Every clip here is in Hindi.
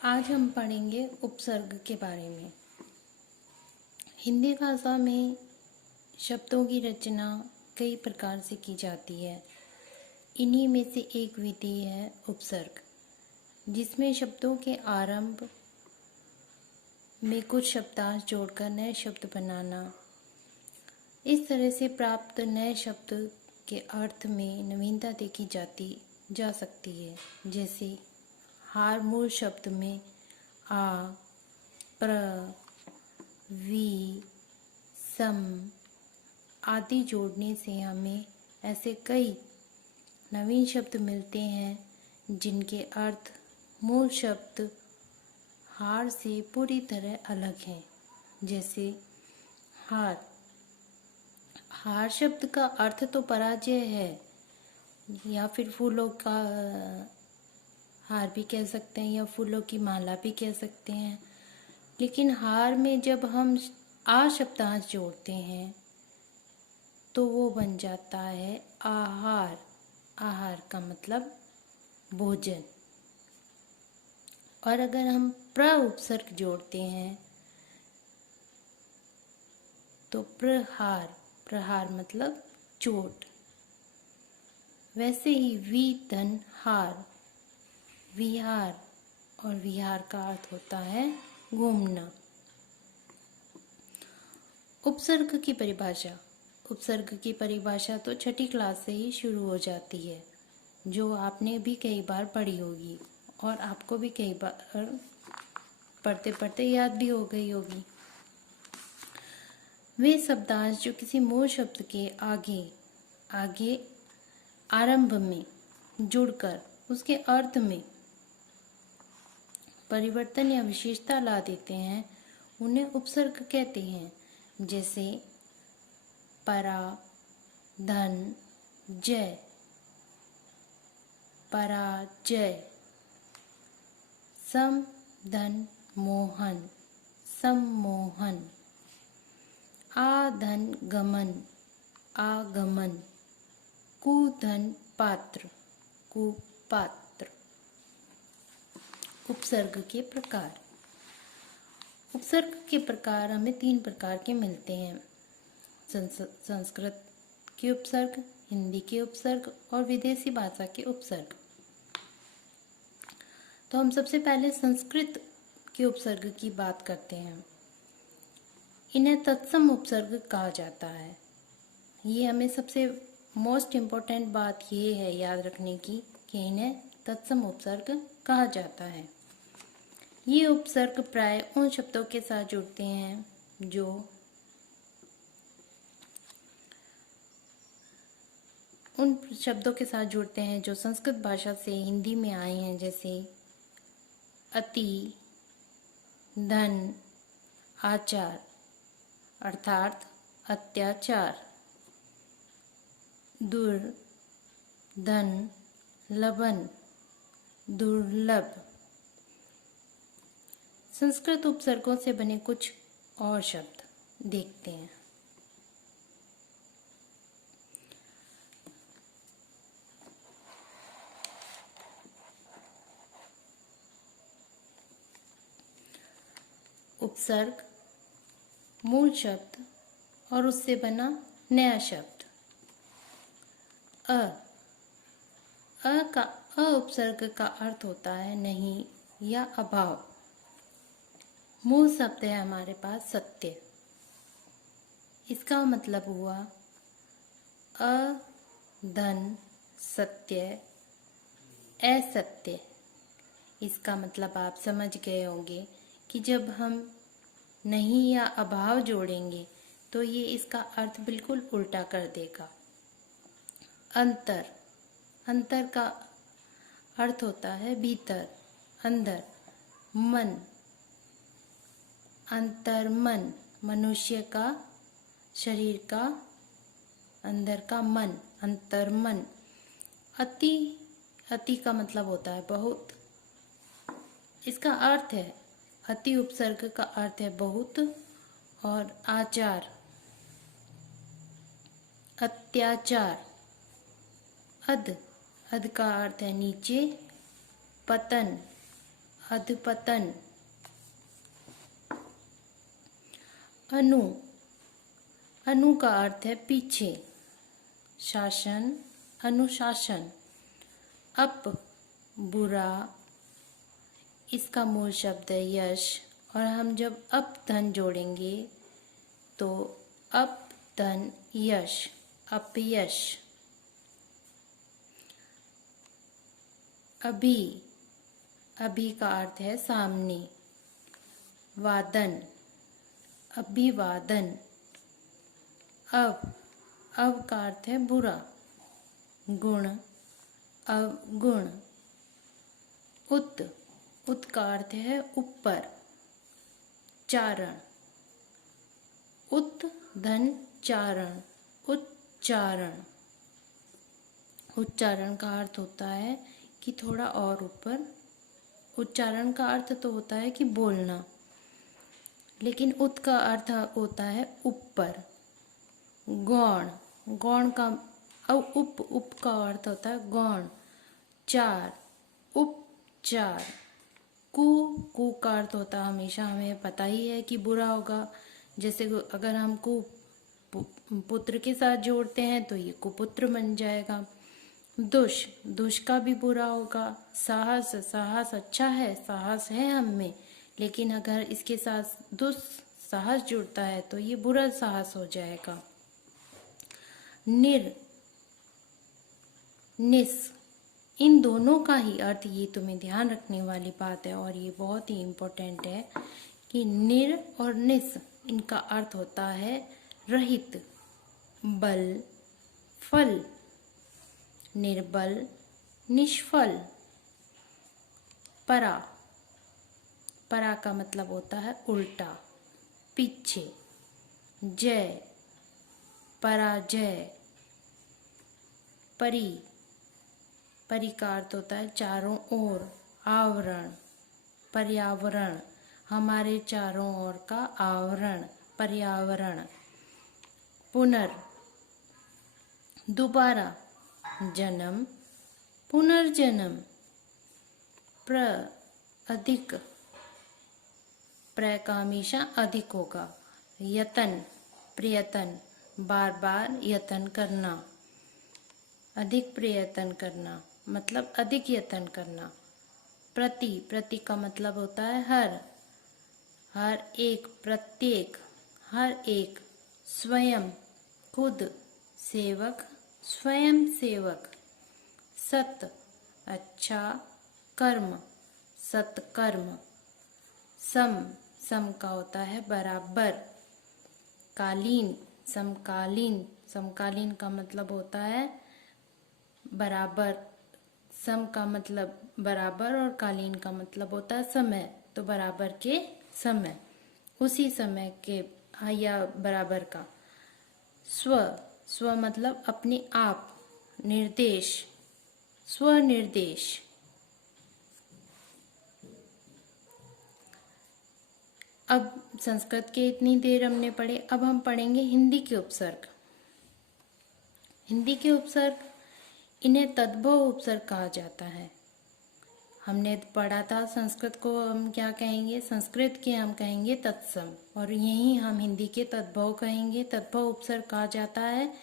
आज हम पढ़ेंगे उपसर्ग के बारे में। हिंदी भाषा में शब्दों की रचना कई प्रकार से की जाती है। इन्हीं में से एक विधि है उपसर्ग, जिसमें शब्दों के आरंभ में कुछ शब्दांश जोड़कर नए शब्द बनाना। इस तरह से प्राप्त नए शब्द के अर्थ में नवीनता देखी जा सकती है। जैसे हार मूल शब्द में आ, प्र, वी, सम आदि जोड़ने से हमें ऐसे कई नवीन शब्द मिलते हैं जिनके अर्थ मूल शब्द हार से पूरी तरह अलग हैं। जैसे हार। हार शब्द का अर्थ तो पराजय है, या फिर फूलों का हार भी कह सकते हैं, या फूलों की माला भी कह सकते हैं। लेकिन हार में जब हम आ शब्दांश जोड़ते हैं तो वो बन जाता है आहार। आहार का मतलब भोजन। और अगर हम प्र उपसर्ग जोड़ते हैं तो प्रहार। प्रहार मतलब चोट। वैसे ही विधन हार। विहार, और विहार का अर्थ होता है घूमना। उपसर्ग की परिभाषा। उपसर्ग की परिभाषा तो छठी क्लास से ही शुरू हो जाती है, जो आपने भी कई बार पढ़ी होगी और आपको भी कई बार पढ़ते पढ़ते याद भी हो गई होगी। वे शब्दांश जो किसी मूल शब्द के आगे आरंभ में जुड़कर उसके अर्थ में परिवर्तन या विशेषता ला देते हैं, उन्हें उपसर्ग कहते हैं। जैसे परा, धन, जय, पराजय। सम, धन, मोहन, सम्मोहन। आधन, गमन, आगमन। कुधन, पात्र, कुपात्र। उपसर्ग के प्रकार। उपसर्ग के प्रकार हमें 3 प्रकार के मिलते हैं: संस्कृत के उपसर्ग, हिंदी के उपसर्ग और विदेशी भाषा के उपसर्ग। तो हम सबसे पहले संस्कृत के उपसर्ग की बात करते हैं। इन्हें तत्सम उपसर्ग कहा जाता है। ये हमें सबसे मोस्ट इम्पोर्टेंट बात ये है याद रखने की कि इन्हें तत्सम उपसर्ग कहा जाता है। ये उपसर्ग प्राय उन शब्दों के साथ जुड़ते हैं जो संस्कृत भाषा से हिंदी में आए हैं। जैसे अति, धन, आचार अर्थात अत्याचार, दुर, धन, लबन, दुर्लभ। संस्कृत उपसर्गों से बने कुछ और शब्द देखते हैं। उपसर्ग, मूल शब्द और उससे बना नया शब्द। अ उपसर्ग का अर्थ होता है नहीं या अभाव। मूल शब्द है हमारे पास सत्य। इसका मतलब हुआ अधन, सत्य, असत्य। इसका मतलब आप समझ गए होंगे कि जब हम नहीं या अभाव जोड़ेंगे तो ये इसका अर्थ बिल्कुल उल्टा कर देगा। अंतर। अंतर का अर्थ होता है भीतर, अंदर। मन। अंतर्मन, मनुष्य का शरीर का अंदर का मन, अंतर्मन। अति। अति का मतलब होता है बहुत। इसका अर्थ है, अति उपसर्ग का अर्थ है बहुत। और आचार, अत्याचार। अध का अर्थ है नीचे। पतन, अधपतन। अनु, अनु का अर्थ है पीछे। शासन, अनुशासन। अप, बुरा, इसका मूल शब्द है यश, और हम जब अप धन जोड़ेंगे तो अप धन यश, अपयश। अभी, अभी का अर्थ है सामने। वादन, अभिवादन। अब का अर्थ है बुरा। गुण, अवगुण। उत का अर्थ है ऊपर। चारण, उत धन चारण, उच्चारण। उच्चारण का अर्थ होता है कि थोड़ा और ऊपर। उच्चारण का अर्थ तो होता है कि बोलना, लेकिन उत का अर्थ होता है ऊपर। गौण, गौण का उप का अर्थ होता है गौण। चार, उपचार। कु का अर्थ होता है हमेशा हमें पता ही है कि बुरा होगा। जैसे अगर हम कु पुत्र के साथ जोड़ते हैं तो ये कुपुत्र बन जाएगा। दुष का भी बुरा होगा। साहस, साहस अच्छा है, साहस है हम में, लेकिन अगर इसके साथ साहस जुड़ता है तो ये बुरा साहस हो जाएगा। निस, इन दोनों का ही अर्थ, ये तुम्हें ध्यान रखने वाली बात है और ये बहुत ही इम्पोर्टेंट है कि निर और निस, इनका अर्थ होता है रहित, बल, फल। निर्बल, निष्फल। परा, परा का मतलब होता है उल्टा, पीछे। जय, पराजय। परी, परी का अर्थ होता है चारों ओर, आवरण। पर्यावरण, हमारे चारों ओर का आवरण, पर्यावरण। पुनर, दोबारा। जन्म, पुनर्जन्म। अधिक, प्र का हमेशा अधिक होगा। यतन, प्रयत्न, बार बार यत्न करना। अधिक प्रयत्न करना मतलब अधिक यत्न करना। प्रति का मतलब होता है हर एक, प्रत्येक, हर एक। स्वयं, खुद। सेवक, स्वयं सेवक। सत, अच्छा। कर्म, सत्कर्म। सम का होता है बराबर। कालीन, समकालीन। समकालीन का मतलब होता है बराबर। सम का मतलब बराबर और कालीन का मतलब होता है समय, तो बराबर के समय, उसी समय के या बराबर का। स्व मतलब अपने आप। निर्देश, स्वनिर्देश। अब संस्कृत के इतनी देर हमने पढ़े, अब हम पढ़ेंगे हिंदी के उपसर्ग। हिंदी के उपसर्ग, इन्हें तद्भव उपसर्ग कहा जाता है। हमने पढ़ा था संस्कृत को हम क्या कहेंगे, संस्कृत के हम कहेंगे तत्सम, और यही हम हिंदी के तद्भव कहेंगे। तद्भव उपसर्ग कहा जाता है,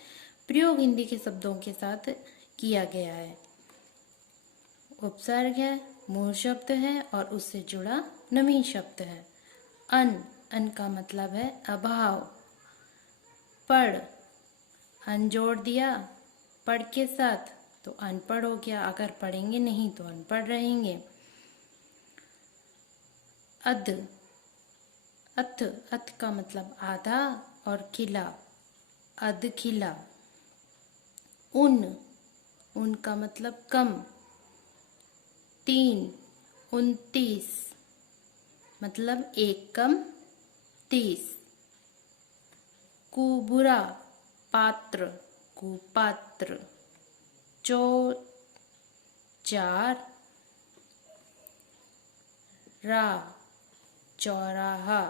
प्रयोग हिंदी के शब्दों के साथ किया गया है। उपसर्ग है, मूल शब्द है और उससे जुड़ा नवीन शब्द है। अन का मतलब है अभाव। पढ़, अन जोड़ दिया पढ़ के साथ तो अनपढ़ हो गया, अगर पढ़ेंगे नहीं तो अनपढ़ रहेंगे। अथ का मतलब आधा और खिला, अध खिला। उन का मतलब कम। 3, 29 मतलब 1 कम 30। कुबुरा, पात्र, कुपात्र। 4 चौराहा।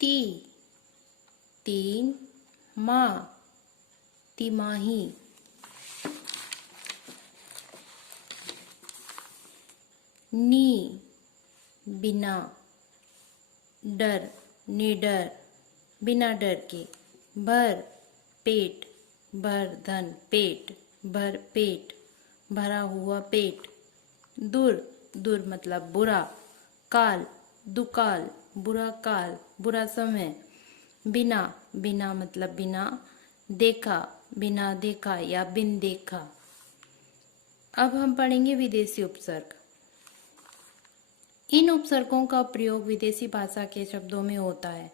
3 माँ, तिमाही। नी बिना, डर निडर, बिना डर के। भर पेट, भर धन पेट, भर पेट, भरा हुआ पेट। दुर, दुर मतलब बुरा। काल, दुकाल, बुरा काल, बुरा समय। बिना, बिना मतलब बिना। देखा, बिना देखा या बिन देखा। अब हम पढ़ेंगे विदेशी उपसर्ग। इन उपसर्गों का प्रयोग विदेशी भाषा के शब्दों में होता है।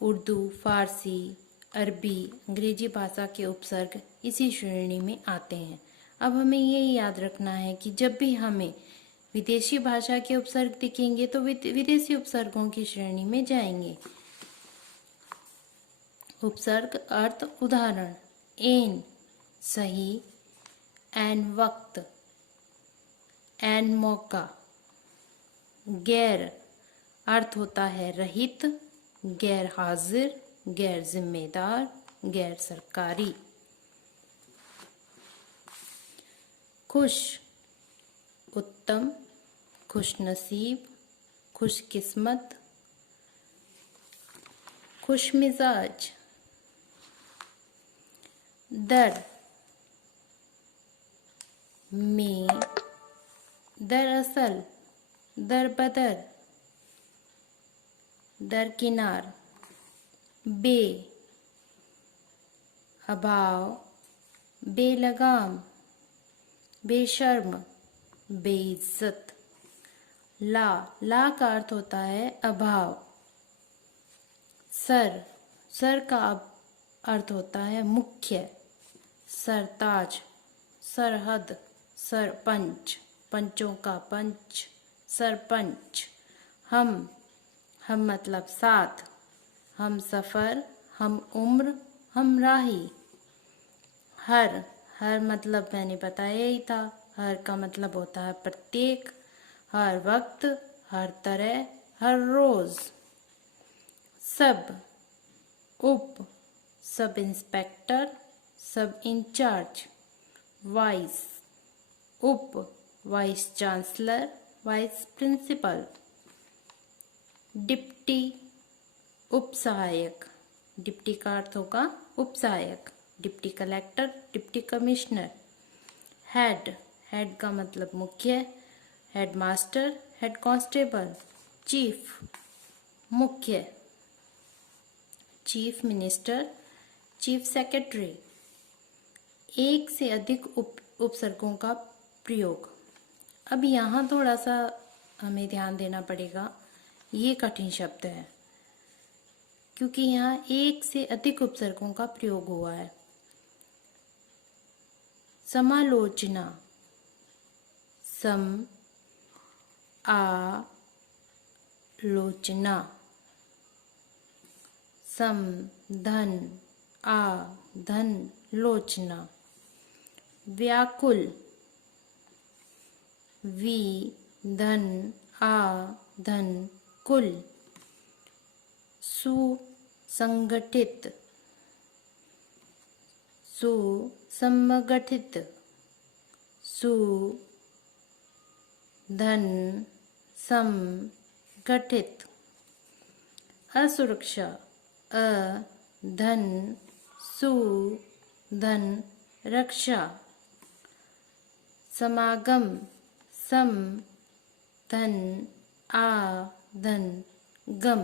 उर्दू, फारसी, अरबी, अंग्रेजी भाषा के उपसर्ग इसी श्रेणी में आते हैं। अब हमें ये याद रखना है कि जब भी हमें विदेशी भाषा के उपसर्ग दिखेंगे तो विदेशी उपसर्गों की श्रेणी में जाएंगे। उपसर्ग अर्थ उदाहरण। एन सही, एन वक्त, एन मौका। गैर अर्थ होता है रहित, गैर हाजिर, गैर जिम्मेदार, गैर सरकारी। खुश उत्तम, खुश नसीब, खुश किस्मत, खुश मिजाज। दर में, दरअसल, दर बदर, दरकिनार। बे अभाव, बेलगाम, बेशर्म, बेइज्जत। ला, ला का अर्थ होता है अभाव। सर, सर का अर्थ होता है मुख्य। सरताज, सरहद, सरपंच, पंचों का पंच, सरपंच। हम मतलब साथ। हम सफर, हम उम्र, हम राही। हर, हर मतलब मैंने बताया ही था। हर का मतलब होता है प्रत्येक, हर वक्त, हर तरह, हर रोज। सब, उप, sub inspector, sub incharge. Vice, उप, vice chancellor, vice principal. Deputy, उप सहायक। डिप्टी का अर्थ होगा उप सहायक। Deputy collector, deputy commissioner. Head, head का मतलब मुख्य। Head master, head constable. Chief, मुख्य। Chief minister, chief secretary. एक से अधिक उपसर्गों का प्रयोग। अब यहाँ थोड़ा सा हमें ध्यान देना पड़ेगा। ये कठिन शब्द है क्योंकि यहाँ एक से अधिक उपसर्गों का प्रयोग हुआ है। समालोचना, सम आ लोचना। सम धन, आ धन, लोचना। व्याकुल, वी धन, आ धन, कुल। सुसंगठित, सुसंगठित। सु धन, सम गठित। असुरक्षा, अ धन, सु धन, रक्षा। समागम, सम धन, आ धन, गम।